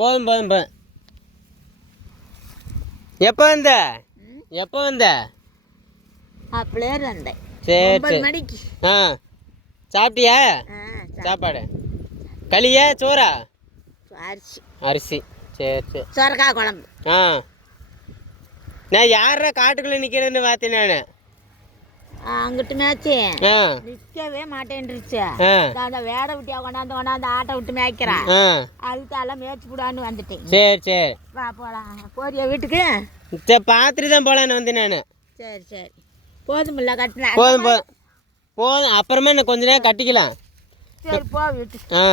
போதும் போதும் போதும். எப்போ வந்த அப்படியே வந்தேன். சரி 9 மணிக்கு. ஆ சாப்பிட்டியா? சாப்பாடு களியா சோறா? அரிசி. சரி சரி. சொரக்காய் குழம்பு. ஆ நான் யாரா காட்டுக்குள்ளே நிற்கிறேன்னு பார்த்தேன் நான். அங்கிட்டு மேய்ச்சி ஆ நிற்கவே மாட்டேன்ருச்சு. அந்த வேடை விட்டியா கொண்டாந்து ஆட்டை விட்டு மேய்க்கிறேன். அதுக்கெல்லாம் மேய்ச்சி விடான்னு வந்துட்டேன். சரி சரி. வா போகலாம். போறியா வீட்டுக்கு? சரி பார்த்துட்டு தான் போகலான்னு வந்தேன் நான். சரி சரி. போதுமில்ல கட்டினா? போதும் போதும். அப்புறமா இன்னும் கொஞ்ச நேரம் கட்டிக்கலாம். சரி போ வீட்டுக்கு. ஆ